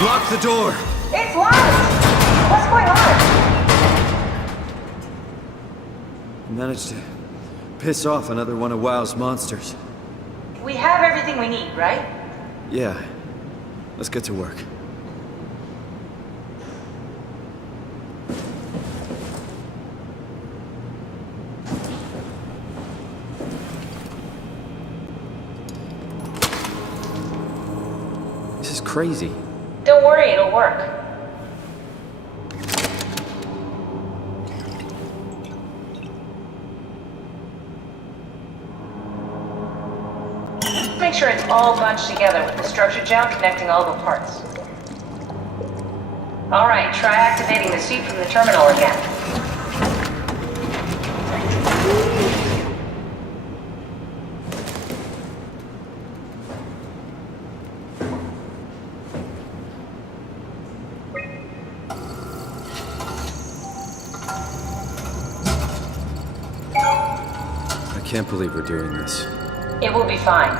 Lock the door! It's locked! What's going on? I managed to piss off another one of WoW's monsters. We have everything we need, right? Yeah. Let's get to work. This is crazy. Don't worry, it'll work. Make sure it's all bunched together with the structure gel connecting all the parts. Alright, try activating the suit from the terminal again. I can't believe we're doing this. It will be fine.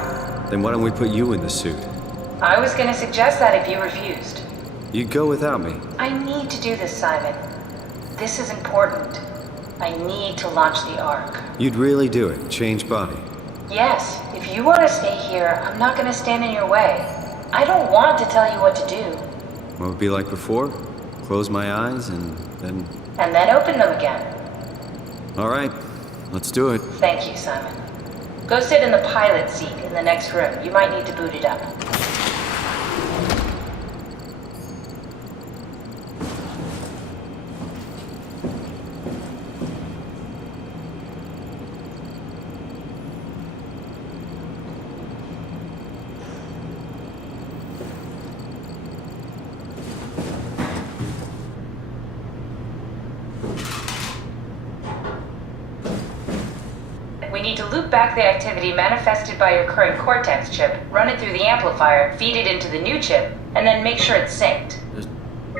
Then why don't we put you in the suit? I was gonna suggest that if you refused. You'd go without me. I need to do this, Simon. This is important. I need to launch the Ark. You'd really do it? Change body? Yes, if you want to stay here, I'm not gonna stand in your way. I don't want to tell you what to do. What would it be like before? Close my eyes and then... And then open them again. Alright, let's do it. Thank you, Simon. Go sit in the pilot seat in the next room. You might need to boot it up. We need to loop back the activity manifested by your current Cortex chip, run it through the amplifier, feed it into the new chip, and then make sure it's synced.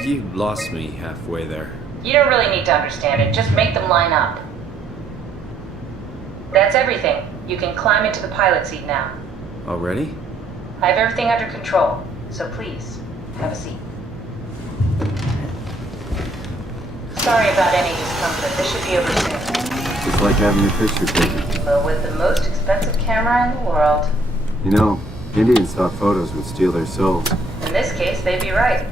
You lost me halfway there. You don't really need to understand it, just make them line up. That's everything. You can climb into the pilot seat now. Already? I have everything under control, so please, have a seat. Sorry about any discomfort. This should be over soon. It's like having your picture taken. But with the most expensive camera in the world. You know, Indian stock photos would steal their souls. In this case, they'd be right.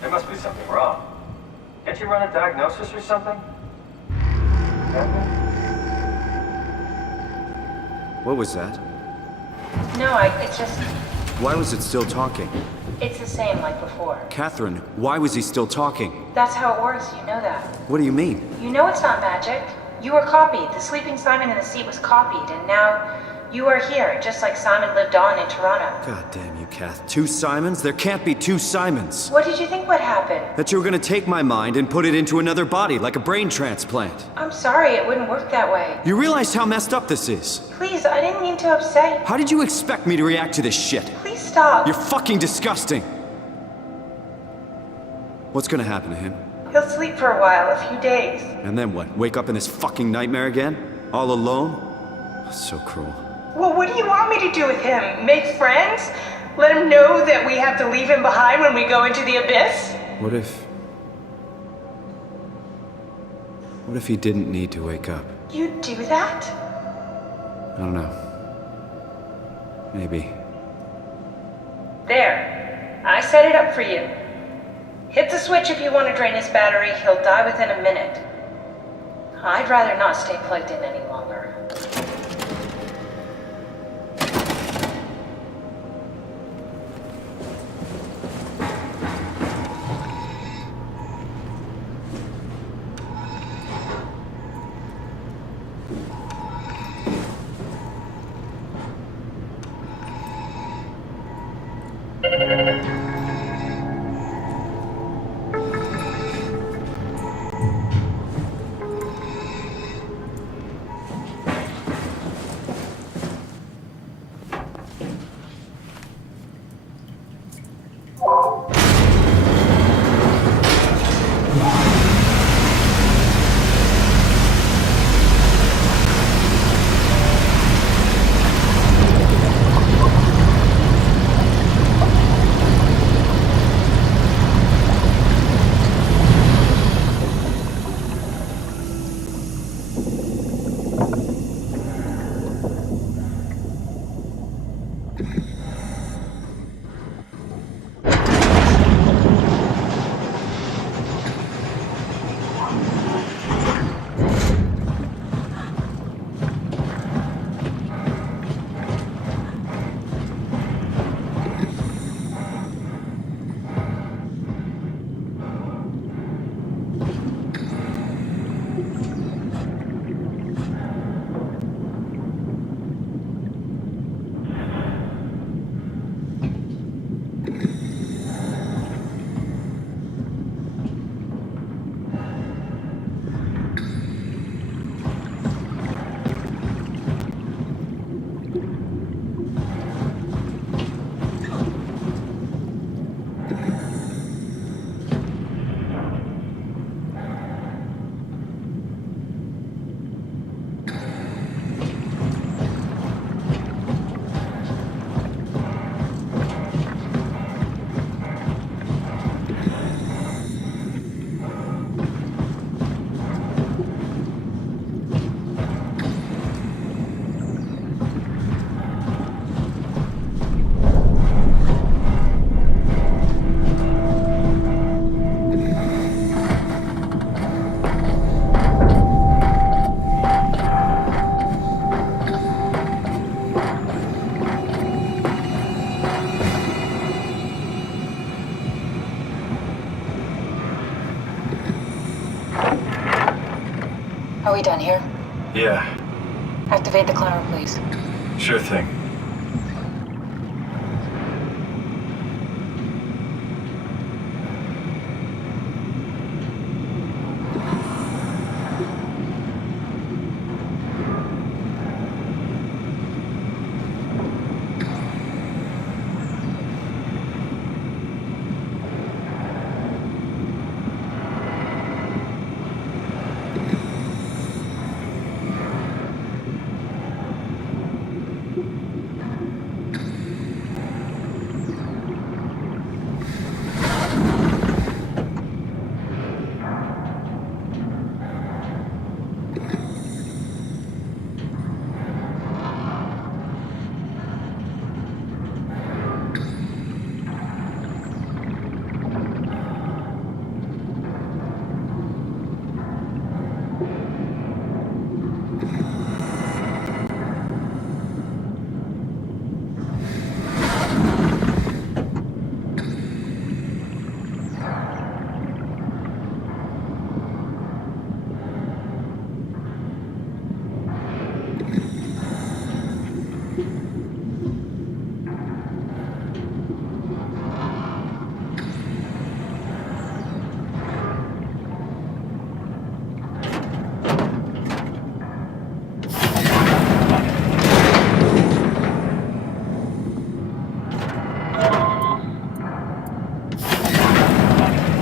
There must be something wrong. Can't you run a diagnosis or something? What was that? No, it's just... Why was it still talking? It's the same like before. Catherine, why was he still talking? That's how it works, you know that. What do you mean? You know it's not magic. You were copied. The sleeping Simon in the seat was copied, and now you are here, just like Simon lived on in Toronto. God damn you, Kath. Two Simons? There can't be two Simons. What did you think would happen? That you were gonna take my mind and put it into another body, like a brain transplant. I'm sorry, it wouldn't work that way. You realize how messed up this is? Please, I didn't mean to upset you. How did you expect me to react to this shit? Please stop. You're fucking disgusting. What's gonna happen to him? He'll sleep for a while, a few days. And then what? Wake up in this fucking nightmare again? All alone? So cruel. Well, what do you want me to do with him? Make friends? Let him know that we have to leave him behind when we go into the abyss? What if he didn't need to wake up? You'd do that? I don't know. Maybe. There. I set it up for you. Hit the switch if you want to drain his battery. He'll die within a minute. I'd rather not stay plugged in any longer. Are we done here? Yeah, Activate the climber, please. sure thing.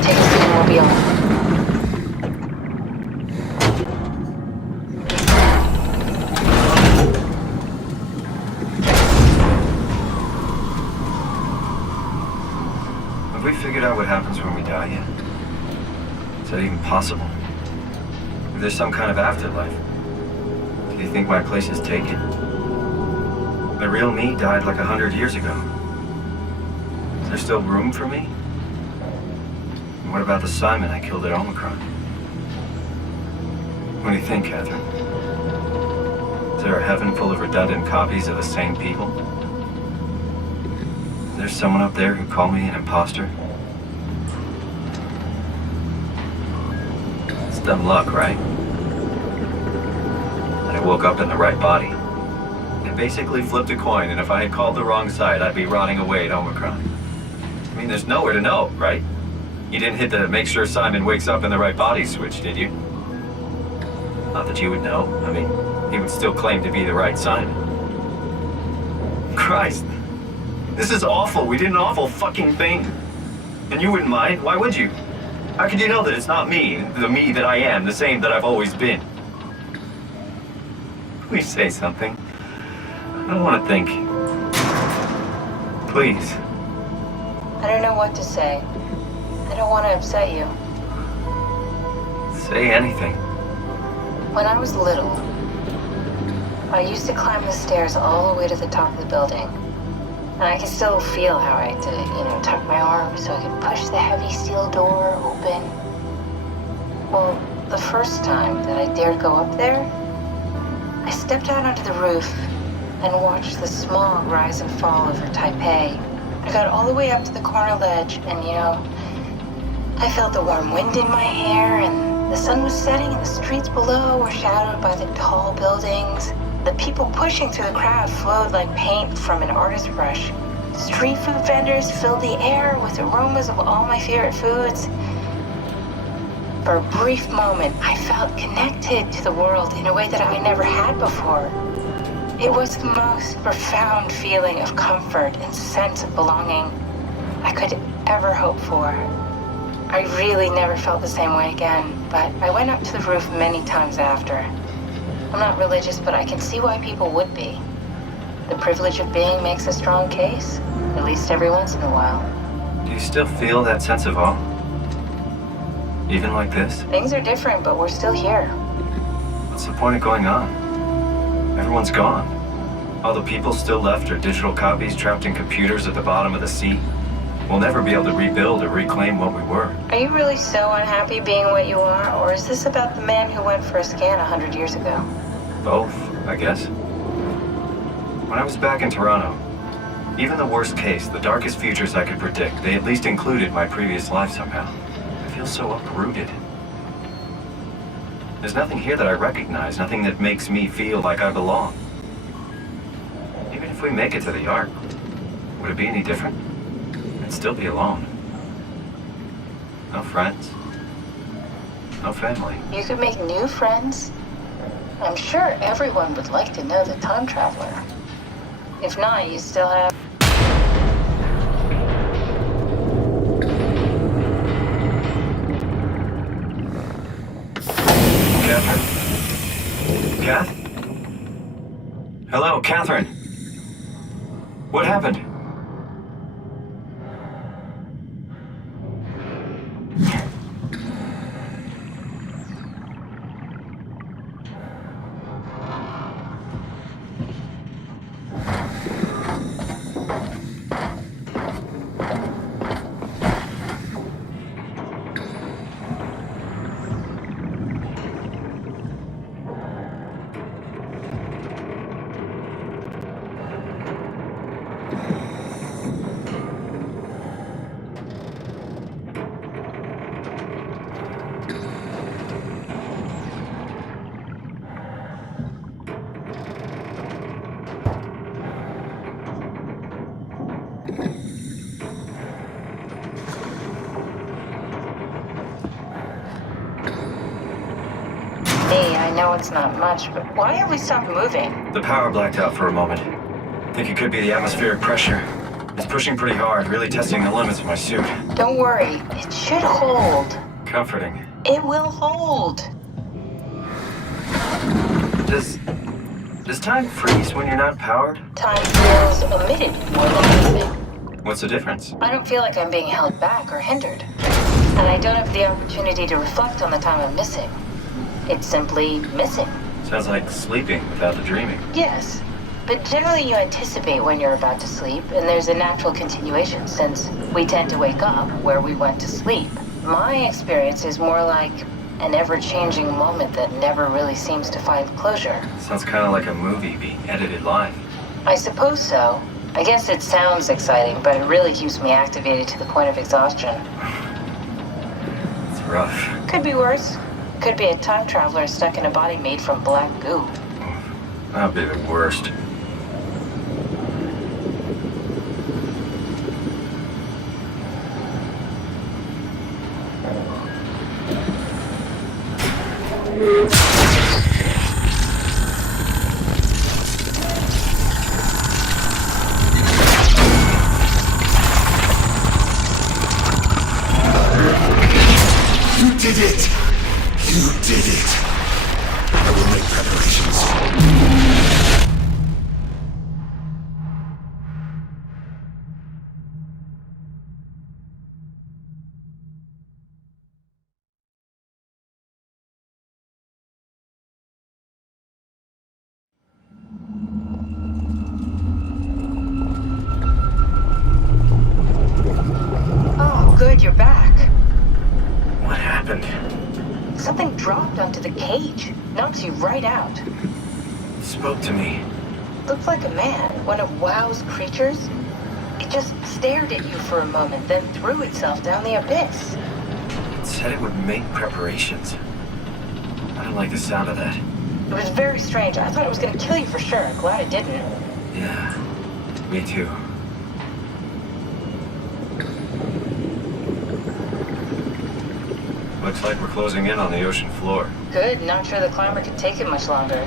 Take a seat and we'll be on. Have we figured out what happens when we die yet? Is that even possible? If there's some kind of afterlife, do you think my place is taken? The real me died like 100 years ago. Is there still room for me? And what about the Simon I killed at Omicron? What do you think, Catherine? Is there a heaven full of redundant copies of the same people? Is there someone up there who called me an imposter? It's dumb luck, right? That I woke up in the right body. I basically flipped a coin, and if I had called the wrong side, I'd be rotting away at Omicron. I mean, there's nowhere to know, right? You didn't hit the make sure Simon wakes up in the right body switch, did you? Not that you would know. I mean, he would still claim to be the right Simon. Christ. This is awful. We did an awful fucking thing. And you wouldn't mind? Why would you? How could you know that it's not me, the me that I am, the same that I've always been? Please say something. I don't want to think. Please. I don't know what to say. I don't want to upset you. Say anything. When I was little, I used to climb the stairs all the way to the top of the building. And I can still feel how I had to, tuck my arm so I could push the heavy steel door open. Well, the first time that I dared go up there, I stepped out onto the roof and watched the smog rise and fall over Taipei. I got all the way up to the corner ledge and, I felt the warm wind in my hair and the sun was setting and the streets below were shadowed by the tall buildings. The people pushing through the crowd flowed like paint from an artist's brush. Street food vendors filled the air with aromas of all my favorite foods. For a brief moment, I felt connected to the world in a way that I never had before. It was the most profound feeling of comfort and sense of belonging I could ever hope for. I really never felt the same way again, but I went up to the roof many times after. I'm not religious, but I can see why people would be. The privilege of being makes a strong case, at least every once in a while. Do you still feel that sense of awe? Even like this? Things are different, but we're still here. What's the point of going on? Everyone's gone. All the people still left are digital copies trapped in computers at the bottom of the sea. We'll never be able to rebuild or reclaim what we were. Are you really so unhappy being what you are, or is this about the man who went for a scan 100 years ago? Both, I guess. When I was back in Toronto, even the worst case, the darkest futures I could predict, they at least included my previous life somehow. I feel so uprooted. There's nothing here that I recognize, nothing that makes me feel like I belong. Even if we make it to the Ark, would it be any different? I'd still be alone. No friends. No family. You could make new friends. I'm sure everyone would like to know the time traveler. If not, you still have... Catherine? Kath? Hello, Catherine. What happened? I know it's not much, but why have we stopped moving? The power blacked out for a moment. Think it could be the atmospheric pressure. It's pushing pretty hard, really testing the limits of my suit. Don't worry, it should hold. Comforting. It will hold. Does time freeze when you're not powered? Time feels omitted more than anything. What's the difference? I don't feel like I'm being held back or hindered. And I don't have the opportunity to reflect on the time I'm missing. It's simply missing. Sounds like sleeping without the dreaming. Yes, but generally you anticipate when you're about to sleep, and there's a natural continuation since we tend to wake up where we went to sleep. My experience is more like an ever-changing moment that never really seems to find closure. Sounds kind of like a movie being edited live. I suppose so. I guess it sounds exciting, but it really keeps me activated to the point of exhaustion. It's rough. Could be worse. Could be a time traveler stuck in a body made from black goo. That'd be the worst. You did it! You did it! I will make preparations. Oh, good, you're back. What happened? Something dropped onto the cage. Knocks you right out. It spoke to me. Looked like a man, one of WoW's creatures. It just stared at you for a moment, then threw itself down the abyss. It said it would make preparations. I don't like the sound of that. It was very strange. I thought it was gonna kill you for sure. I'm glad it didn't. Yeah, me too. Looks like we're closing in on the ocean floor. Good, not sure the climber could take it much longer.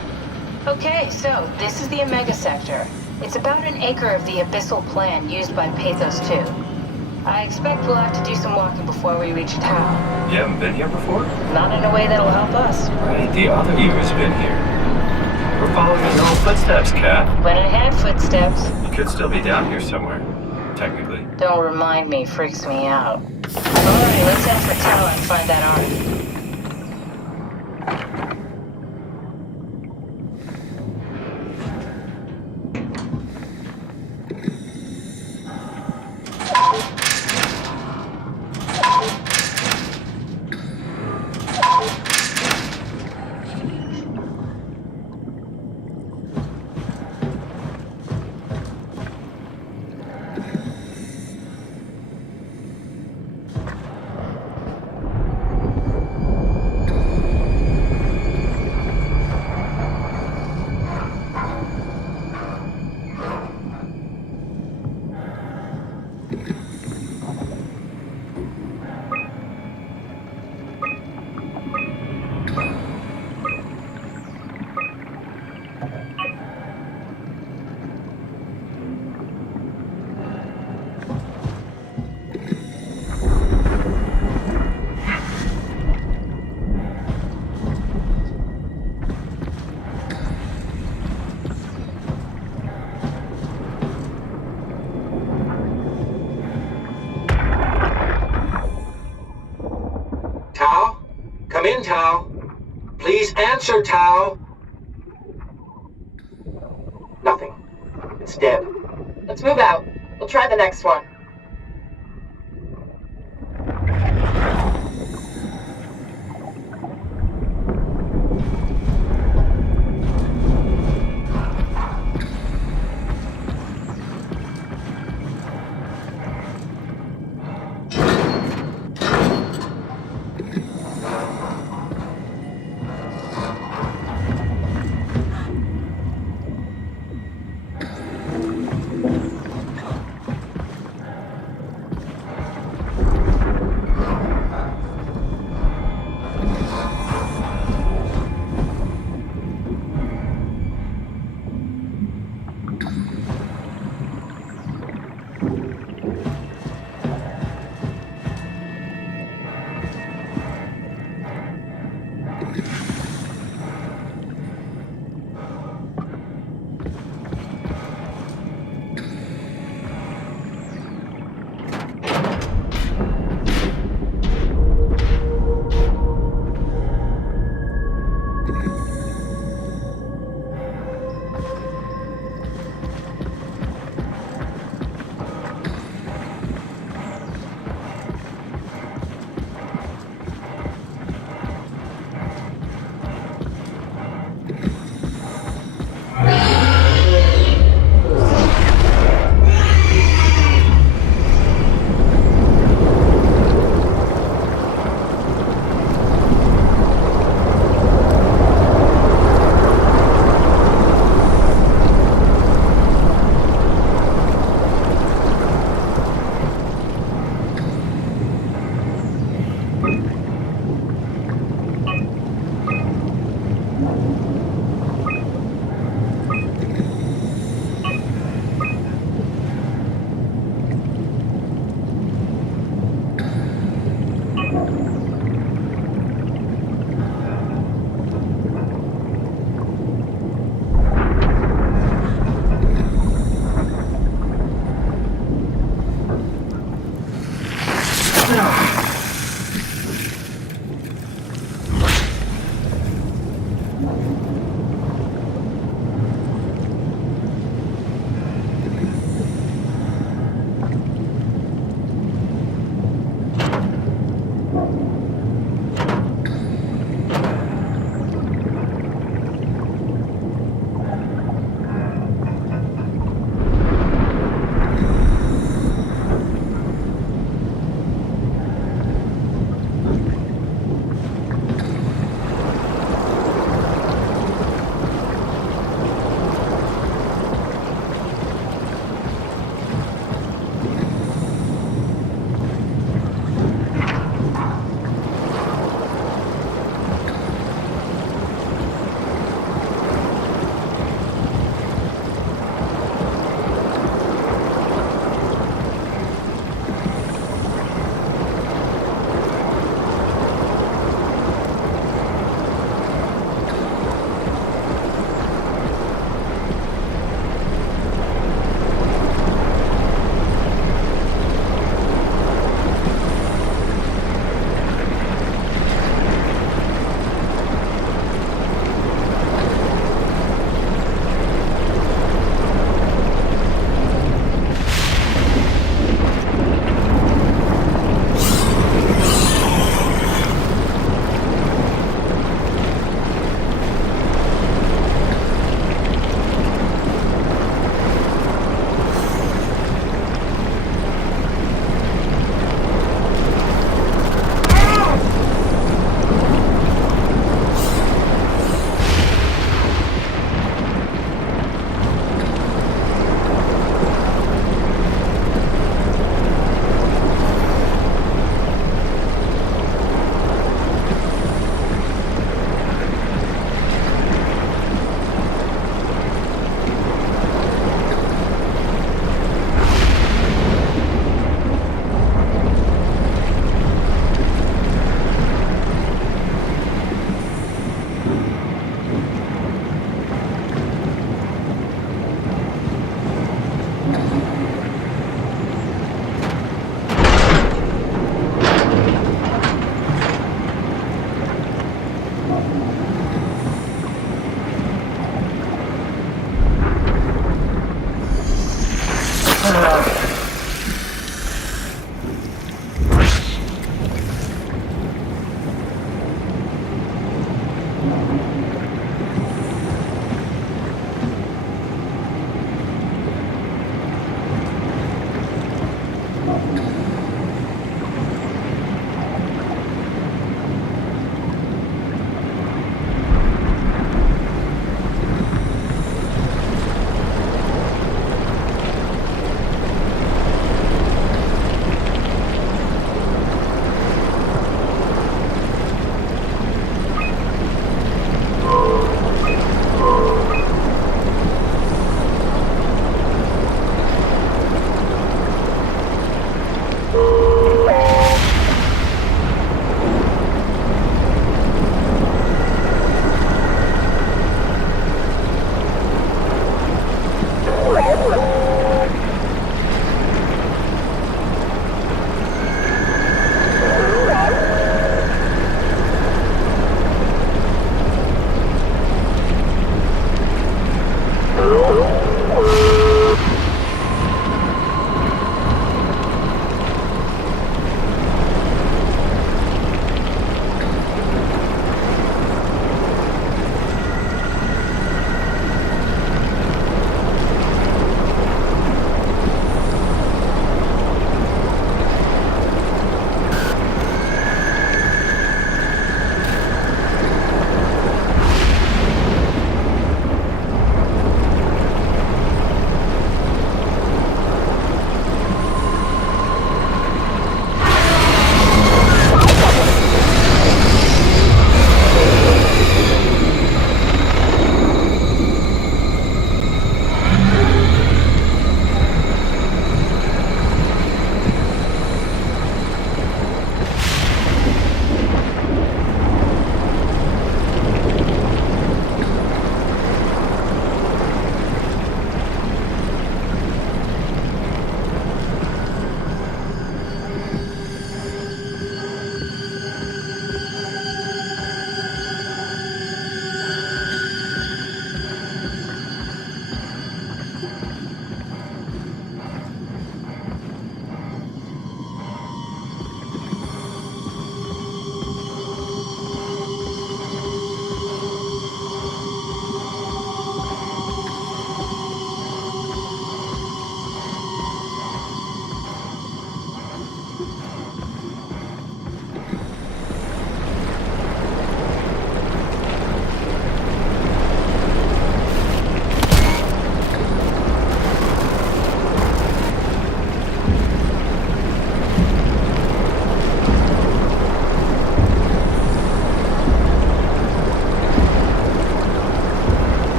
Okay, so this is the Omega Sector. It's about an acre of the abyssal plan used by Pathos 2. I expect we'll have to do some walking before we reach town. You haven't been here before? Not in a way that'll help us. Right, the other you has been here. We're following in your own footsteps, Kat. When I had footsteps. You could still be down here somewhere, technically. Don't remind me, freaks me out. Alright, let's head for tower and find that ark. Tao? Come in, Tao. Please answer, Tao. Nothing. It's dead. Let's move out. We'll try the next one.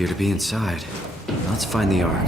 appear to be inside. Let's find the Ark.